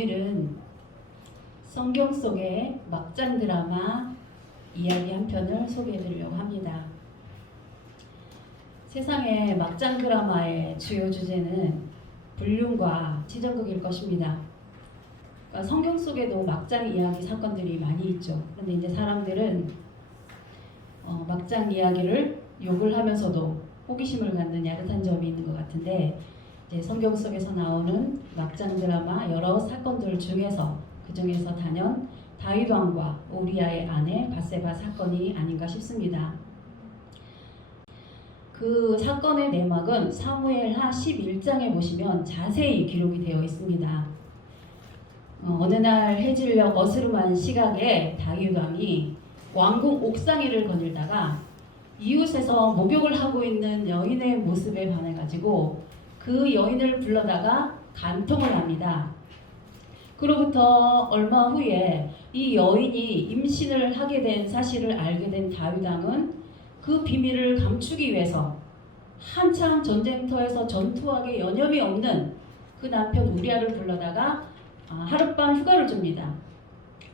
오늘은 성경 속의 막장 드라마 이야기 한 편을 소개해 드리려고 합니다. 세상의 막장 드라마의 주요 주제는 불륜과 치정극일 것입니다. 그러니까 성경 속에도 막장 이야기 사건들이 많이 있죠. 그런데 이제 사람들은 막장 이야기를 욕을 하면서도 호기심을 갖는 야릇한 점이 있는 것 같은데, 이제 성경 속에서 나오는 막장 드라마 여러 사건들 중에서 그 중에서 단연 다윗 왕과 우리아의 아내 밧세바 사건이 아닌가 싶습니다. 그 사건의 내막은 사무엘하 11장에 보시면 자세히 기록이 되어 있습니다. 어느 날 해질녘 어스름한 시각에 다윗 왕이 왕궁 옥상위를 거닐다가 이웃에서 목욕을 하고 있는 여인의 모습에 반해가지고 그 여인을 불러다가 간통을 합니다. 그로부터 얼마 후에 이 여인이 임신을 하게 된 사실을 알게 된 다윗 왕은 그 비밀을 감추기 위해서 한창 전쟁터에서 전투하게 여념이 없는 그 남편 우리아를 불러다가 하룻밤 휴가를 줍니다.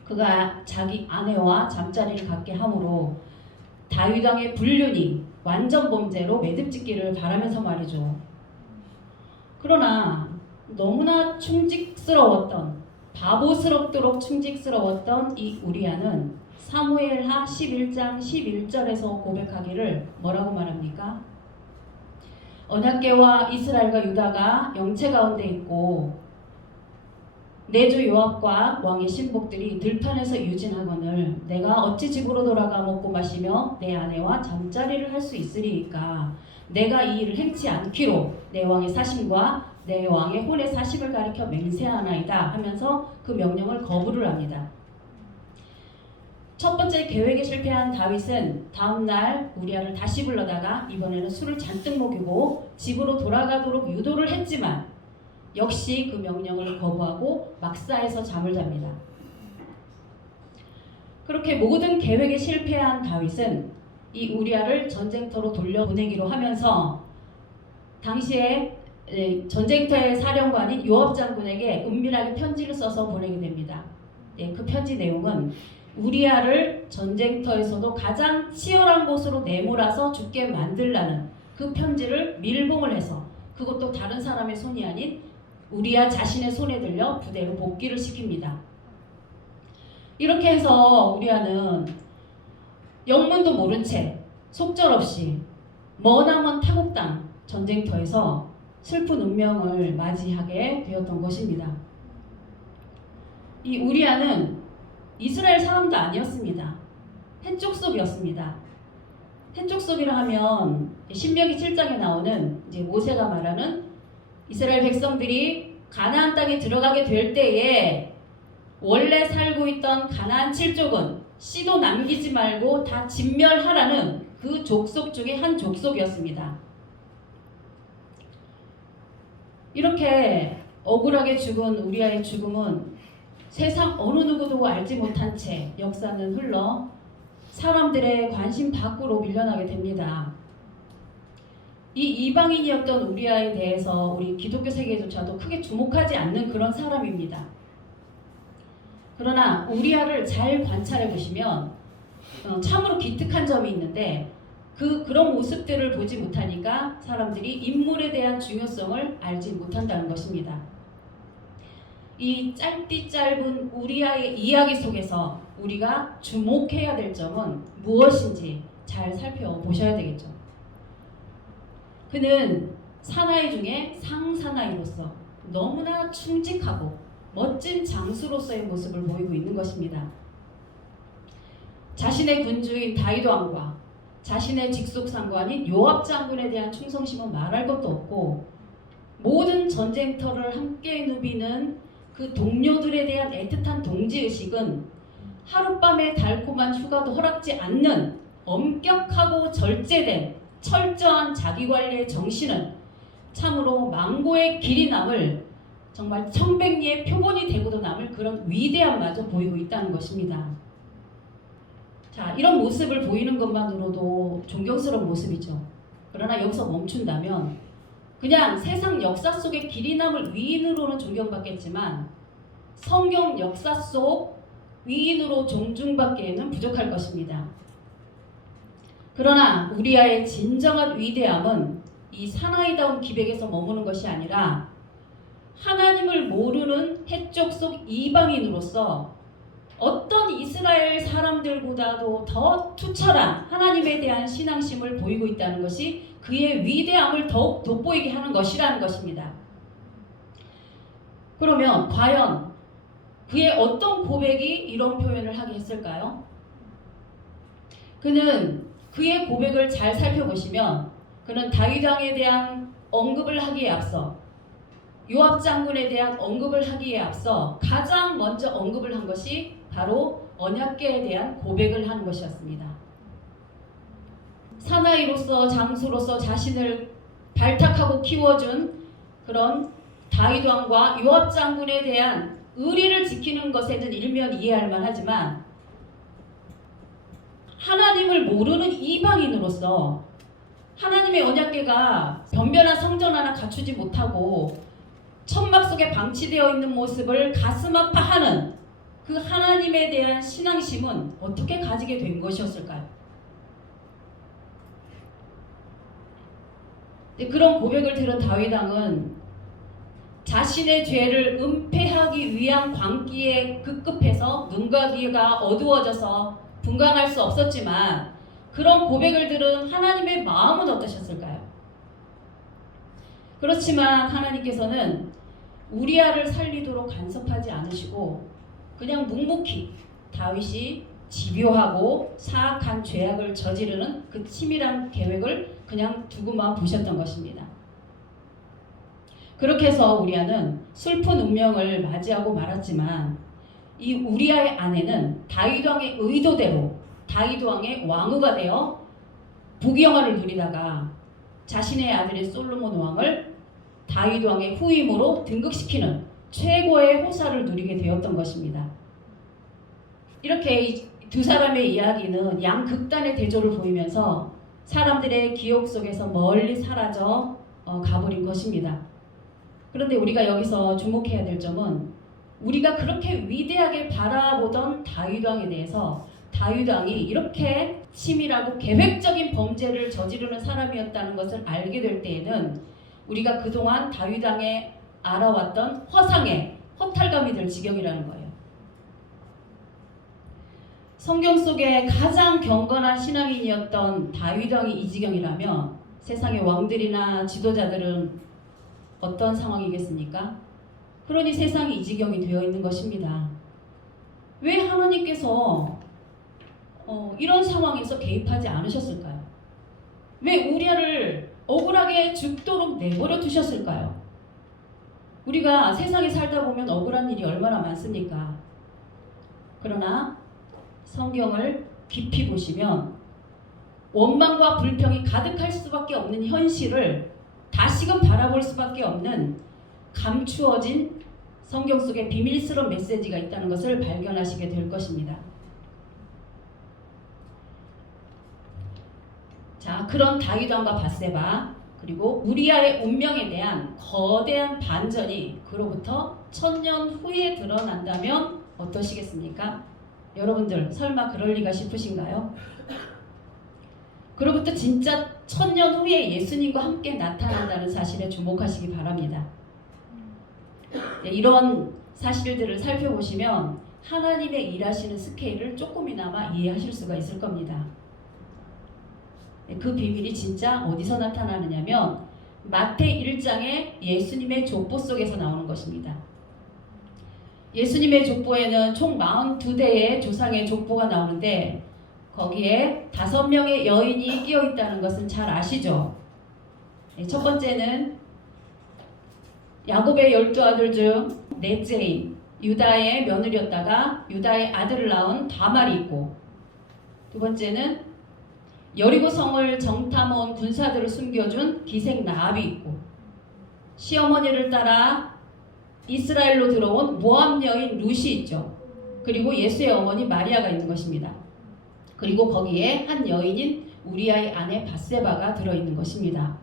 그가 자기 아내와 잠자리를 갖게 하므로 다윗 왕의 불륜이 완전 범죄로 매듭짓기를 바라면서 말이죠. 그러나 너무나 충직스러웠던, 바보스럽도록 충직스러웠던 이 우리아는 사무엘하 11장 11절에서 고백하기를 뭐라고 말합니까? 언약궤와 이스라엘과 유다가 영체 가운데 있고 내 주 요압과 왕의 신복들이 들판에서 유진하거늘 내가 어찌 집으로 돌아가 먹고 마시며 내 아내와 잠자리를 할 수 있으리이까? 내가 이 일을 행치 않기로 내 왕의 사심과 내 왕의 혼의 사심을 가리켜 맹세하나이다 하면서 그 명령을 거부를 합니다. 첫 번째 계획에 실패한 다윗은 다음날 우리아를 다시 불러다가 이번에는 술을 잔뜩 먹이고 집으로 돌아가도록 유도를 했지만 역시 그 명령을 거부하고 막사에서 잠을 잡니다. 그렇게 모든 계획에 실패한 다윗은 이 우리아를 전쟁터로 돌려보내기로 하면서 당시에 전쟁터의 사령관인 요압 장군에게 은밀하게 편지를 써서 보내게 됩니다. 그 편지 내용은 우리아를 전쟁터에서도 가장 치열한 곳으로 내몰아서 죽게 만들라는 그 편지를 밀봉을 해서, 그것도 다른 사람의 손이 아닌 우리아 자신의 손에 들려 부대로 복귀를 시킵니다. 이렇게 해서 우리아는 영문도 모른 채 속절없이 머나먼 타국 땅 전쟁터에서 슬픈 운명을 맞이하게 되었던 것입니다. 이 우리아는 이스라엘 사람도 아니었습니다. 해족속이었습니다. 해족속이라 하면 신명기 7장에 나오는 이제 모세가 말하는 이스라엘 백성들이 가나안 땅에 들어가게 될 때에 원래 살고 있던 가나안 7족은 씨도 남기지 말고 다 진멸하라는 그 족속 중에 한 족속이었습니다. 이렇게 억울하게 죽은 우리아의 죽음은 세상 어느 누구도 알지 못한 채 역사는 흘러 사람들의 관심 밖으로 밀려나게 됩니다. 이 이방인이었던 우리아에 대해서 우리 기독교 세계조차도 크게 주목하지 않는 그런 사람입니다. 그러나 우리아를 잘 관찰해 보시면 참으로 기특한 점이 있는데 그런 모습들을 보지 못하니까 사람들이 인물에 대한 중요성을 알지 못한다는 것입니다. 이 짧디 짧은 우리아의 이야기 속에서 우리가 주목해야 될 점은 무엇인지 잘 살펴보셔야 되겠죠. 그는 사나이 중에 상사나이로서 너무나 충직하고 멋진 장수로서의 모습을 보이고 있는 것입니다. 자신의 군주인 다윗 왕과 자신의 직속 상관인 요압 장군에 대한 충성심은 말할 것도 없고, 모든 전쟁터를 함께 누비는 그 동료들에 대한 애틋한 동지의식은 하룻밤의 달콤한 휴가도 허락지 않는 엄격하고 절제된 철저한 자기관리의 정신은 참으로 망고의 길이 남을 정말 청백리의 표본이 되고도 남을 그런 위대함마저 보이고 있다는 것입니다. 자, 이런 모습을 보이는 것만으로도 존경스러운 모습이죠. 그러나 여기서 멈춘다면 그냥 세상 역사 속에 길이 남을 위인으로는 존경받겠지만 성경 역사 속 위인으로 존중받기에는 부족할 것입니다. 그러나 우리아의 진정한 위대함은 이 사나이다운 기백에서 머무는 것이 아니라 하나님을 모르는 해쪽 속 이방인으로서 어떤 이스라엘 사람들보다도 더 투철한 하나님에 대한 신앙심을 보이고 있다는 것이 그의 위대함을 더욱 돋보이게 하는 것이라는 것입니다. 그러면 과연 그의 어떤 고백이 이런 표현을 하게 했을까요? 그는 그의 고백을 잘 살펴보시면 그는 다윗 왕에 대한 언급을 하기에 앞서 요압 장군에 대한 언급을 하기에 앞서 가장 먼저 언급을 한 것이 바로 언약궤에 대한 고백을 하는 것이었습니다. 사나이로서 장수로서 자신을 발탁하고 키워준 그런 다윗 왕과 요압 장군에 대한 의리를 지키는 것에는 일면 이해할 만하지만 하나님을 모르는 이방인으로서 하나님의 언약궤가 변변한 성전 하나 갖추지 못하고 천막 속에 방치되어 있는 모습을 가슴 아파하는 그 하나님에 대한 신앙심은 어떻게 가지게 된 것이었을까요? 그런 고백을 들은 다윗 왕은 자신의 죄를 은폐하기 위한 광기에 급급해서 눈과 귀가 어두워져서 분간할 수 없었지만 그런 고백을 들은 하나님의 마음은 어떠셨을까요? 그렇지만 하나님께서는 우리아를 살리도록 간섭하지 않으시고 그냥 묵묵히 다윗이 집요하고 사악한 죄악을 저지르는 그 치밀한 계획을 그냥 두고만 보셨던 것입니다. 그렇게 해서 우리아는 슬픈 운명을 맞이하고 말았지만 이 우리아의 아내는 다윗 왕의 의도대로 다윗 왕의 왕후가 되어 부귀영화를 누리다가 자신의 아들인 솔로몬 왕을 다윗 왕의 후임으로 등극시키는 최고의 호사를 누리게 되었던 것입니다. 이렇게 이 두 사람의 이야기는 양극단의 대조를 보이면서 사람들의 기억 속에서 멀리 사라져 가버린 것입니다. 그런데 우리가 여기서 주목해야 될 점은 우리가 그렇게 위대하게 바라보던 다윗 왕에 대해서 다윗 왕이 이렇게 치밀하고 계획적인 범죄를 저지르는 사람이었다는 것을 알게 될 때에는 우리가 그동안 다윗 왕에 알아왔던 허상에 허탈감이 들 지경이라는 거예요. 성경 속에 가장 경건한 신앙인이었던 다윗 왕이 이 지경이라면 세상의 왕들이나 지도자들은 어떤 상황이겠습니까? 그러니 세상이 이 지경이 되어 있는 것입니다. 왜 하나님께서 이런 상황에서 개입하지 않으셨을까요? 왜 우리아를 억울하게 죽도록 내버려 두셨을까요? 우리가 세상에 살다 보면 억울한 일이 얼마나 많습니까? 그러나 성경을 깊이 보시면 원망과 불평이 가득할 수밖에 없는 현실을 다시금 바라볼 수밖에 없는 감추어진 성경 속에 비밀스러운 메시지가 있다는 것을 발견하시게 될 것입니다. 자, 그런 다윗 왕과 밧세바 그리고 우리아의 운명에 대한 거대한 반전이 그로부터 1000년 후에 드러난다면 어떠시겠습니까? 여러분들 설마 그럴 리가 싶으신가요? 그로부터 진짜 1000년 후에 예수님과 함께 나타난다는 사실에 주목하시기 바랍니다. 이런 사실들을 살펴보시면 하나님의 일하시는 스케일을 조금이나마 이해하실 수가 있을 겁니다. 그 비밀이 진짜 어디서 나타나느냐면 마태 1장의 예수님의 족보 속에서 나오는 것입니다. 예수님의 족보에는 총 42대의 조상의 족보가 나오는데 거기에 5명의 여인이 끼어 있다는 것은 잘 아시죠? 첫 번째는 야곱의 12아들 중 넷째인 유다의 며느리였다가 유다의 아들을 낳은 다말이 있고, 두 번째는 여리고 성을 정탐온 군사들을 숨겨준 기생 라합이 있고, 시어머니를 따라 이스라엘로 들어온 모압 여인 룻이 있죠. 그리고 예수의 어머니 마리아가 있는 것입니다. 그리고 거기에 한 여인인 우리아의 아내 밧세바가 들어있는 것입니다.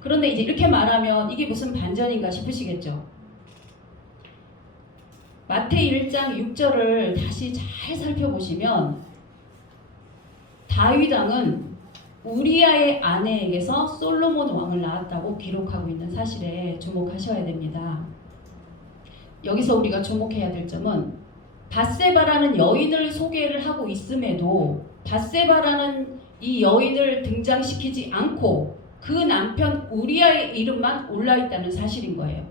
그런데 이제 이렇게 말하면 이게 무슨 반전인가 싶으시겠죠. 마태이 1장 6절을 다시 잘 살펴보시면 다윗 왕은 우리아의 아내에게서 솔로몬 왕을 낳았다고 기록하고 있는 사실에 주목하셔야 됩니다. 여기서 우리가 주목해야 될 점은 밧세바라는 여인을 소개를 하고 있음에도 밧세바라는 이 여인을 등장시키지 않고 그 남편 우리아의 이름만 올라있다는 사실인 거예요.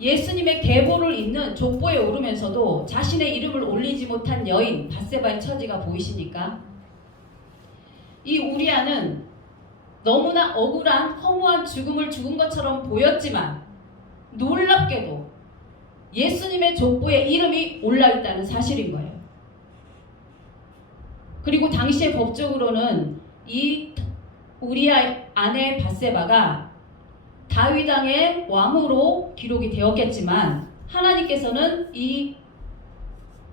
예수님의 계보를 잇는 족보에 오르면서도 자신의 이름을 올리지 못한 여인 밧세바의 처지가 보이십니까? 이 우리아는 너무나 억울한 허무한 죽음을 죽은 것처럼 보였지만 놀랍게도 예수님의 족보에 이름이 올라있다는 사실인 거예요. 그리고 당시의 법적으로는 이 우리아 아내 밧세바가 다윗 왕의 왕으로 기록이 되었겠지만 하나님께서는 이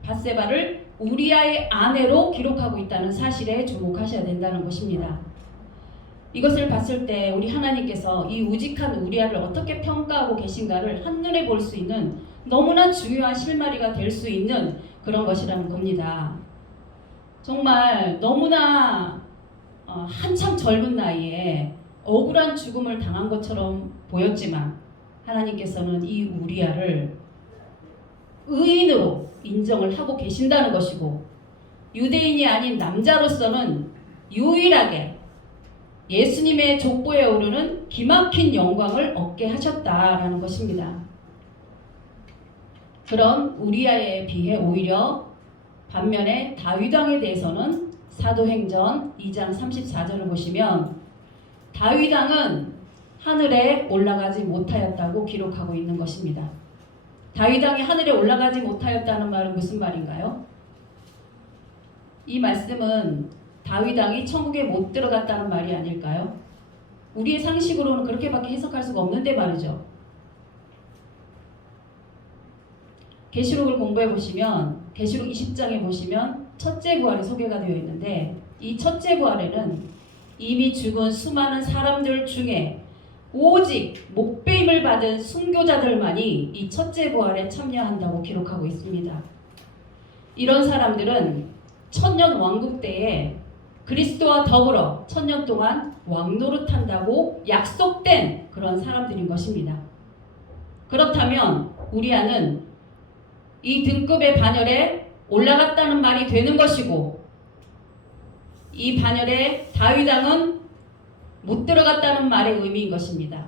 밧세바를 우리아의 아내로 기록하고 있다는 사실에 주목하셔야 된다는 것입니다. 이것을 봤을 때 우리 하나님께서 이 우직한 우리아를 어떻게 평가하고 계신가를 한눈에 볼 수 있는 너무나 중요한 실마리가 될 수 있는 그런 것이라는 겁니다. 정말 너무나 한참 젊은 나이에 억울한 죽음을 당한 것처럼 보였지만 하나님께서는 이 우리아를 의인으로 인정을 하고 계신다는 것이고 유대인이 아닌 남자로서는 유일하게 예수님의 족보에 오르는 기막힌 영광을 얻게 하셨다라는 것입니다. 그런 우리아에 비해 오히려 반면에 다윗 왕에 대해서는 사도행전 2장 34절을 보시면 다윗 왕은 하늘에 올라가지 못하였다고 기록하고 있는 것입니다. 다윗 왕이 하늘에 올라가지 못하였다는 말은 무슨 말인가요? 이 말씀은 다윗 왕이 천국에 못 들어갔다는 말이 아닐까요? 우리의 상식으로는 그렇게밖에 해석할 수가 없는데 말이죠. 계시록을 공부해 보시면 계시록 20장에 보시면 첫째 부활이 소개가 되어 있는데 이 첫째 부활에는 이미 죽은 수많은 사람들 중에 오직 목배임을 받은 순교자들만이 이 첫째 부활에 참여한다고 기록하고 있습니다. 이런 사람들은 천년 왕국 때에 그리스도와 더불어 천년 동안 왕노릇한다고 약속된 그런 사람들인 것입니다. 그렇다면 우리아는 이 등급의 반열에 올라갔다는 말이 되는 것이고 이 반열에 다윗 왕은 못 들어갔다는 말의 의미인 것입니다.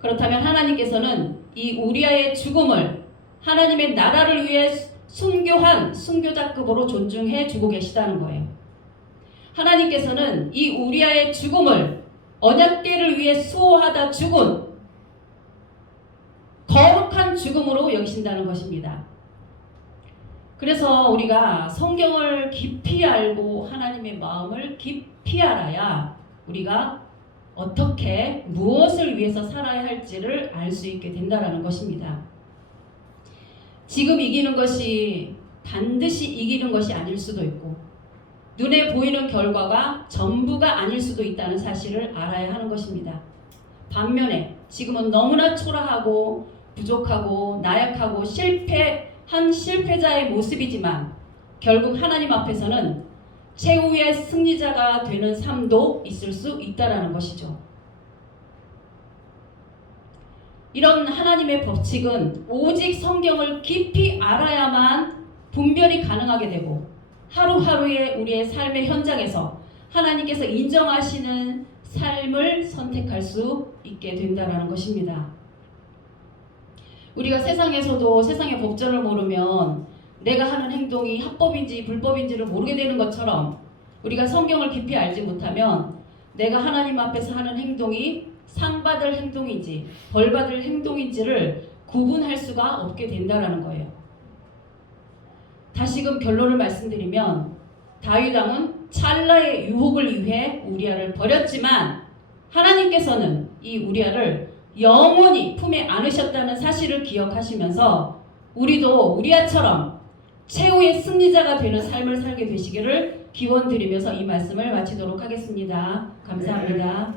그렇다면 하나님께서는 이 우리아의 죽음을 하나님의 나라를 위해 순교한 순교자급으로 존중해 주고 계시다는 거예요. 하나님께서는 이 우리아의 죽음을 언약궤를 위해 수호하다 죽은 거룩한 죽음으로 여기신다는 것입니다. 그래서 우리가 성경을 깊이 알고 하나님의 마음을 깊이 알아야 우리가 어떻게 무엇을 위해서 살아야 할지를 알 수 있게 된다는 것입니다. 지금 이기는 것이 반드시 이기는 것이 아닐 수도 있고 눈에 보이는 결과가 전부가 아닐 수도 있다는 사실을 알아야 하는 것입니다. 반면에 지금은 너무나 초라하고 부족하고 나약하고 실패한 실패자의 모습이지만 결국 하나님 앞에서는 최후의 승리자가 되는 삶도 있을 수 있다는 것이죠. 이런 하나님의 법칙은 오직 성경을 깊이 알아야만 분별이 가능하게 되고 하루하루의 우리의 삶의 현장에서 하나님께서 인정하시는 삶을 선택할 수 있게 된다는 것입니다. 우리가 세상에서도 세상의 법전을 모르면 내가 하는 행동이 합법인지 불법인지를 모르게 되는 것처럼 우리가 성경을 깊이 알지 못하면 내가 하나님 앞에서 하는 행동이 상받을 행동인지 벌받을 행동인지를 구분할 수가 없게 된다는 거예요. 다시금 결론을 말씀드리면 다윗 왕은 찰나의 유혹을 위해 우리아를 버렸지만 하나님께서는 이 우리아를 영원히 품에 안으셨다는 사실을 기억하시면서 우리도 우리아처럼 최후의 승리자가 되는 삶을 살게 되시기를 기원드리면서 이 말씀을 마치도록 하겠습니다. 감사합니다.